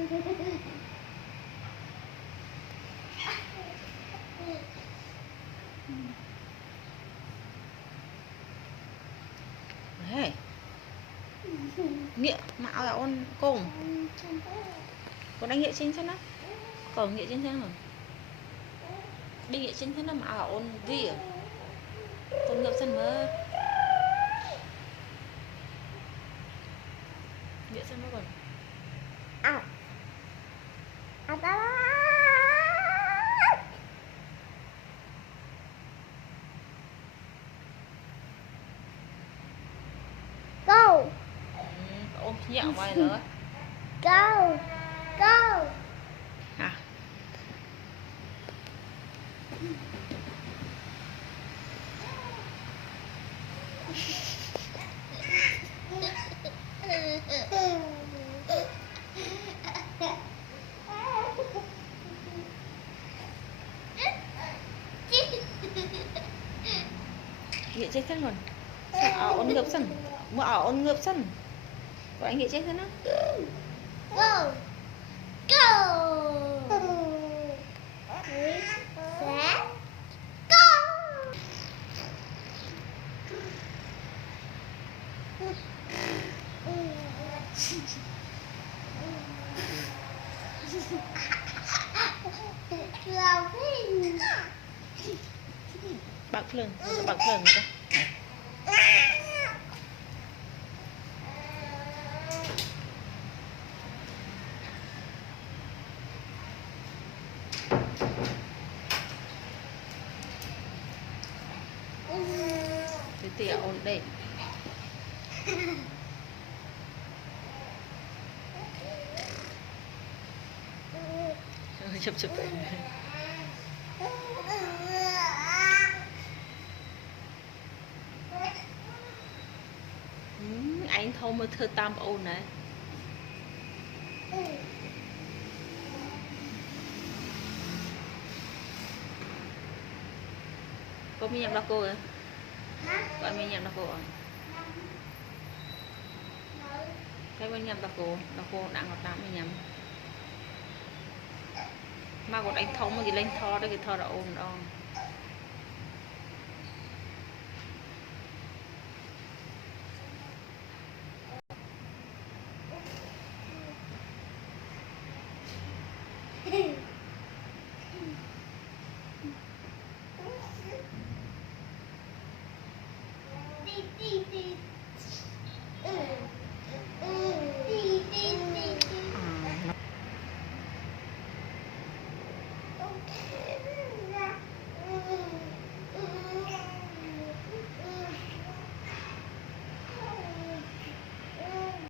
Hey. Nghĩa mạo là ôn cùng. Con đánh nghĩa trên thế nào? Còn nghĩa trên thế nào? Đi nghĩa trên thế nào mà ôn gì? Con ngập sân mơ. Nghĩa sân mơ còn. À. À ta. Go. Ôm nhạo vai nữa. Go. Go. À. Nghĩa chết thế rồi. Sao ôn ngập sân? Mà ôn ngập sân. Có anh nghĩa chết thế nào? Go. Go. Ready, set, go. Bạc phường người ta. Thế tỉa ổn đây. Chụp chụp. Anh thâu mới thơ tam ôn này. Có mi nhầm đó cô à? Có mi nhầm đó cô à? Cái bên nhầm đó cô đang ngọt lắm mình nhầm. Mà còn anh thông mà cái lên tho đó cái tho đã ôn đó.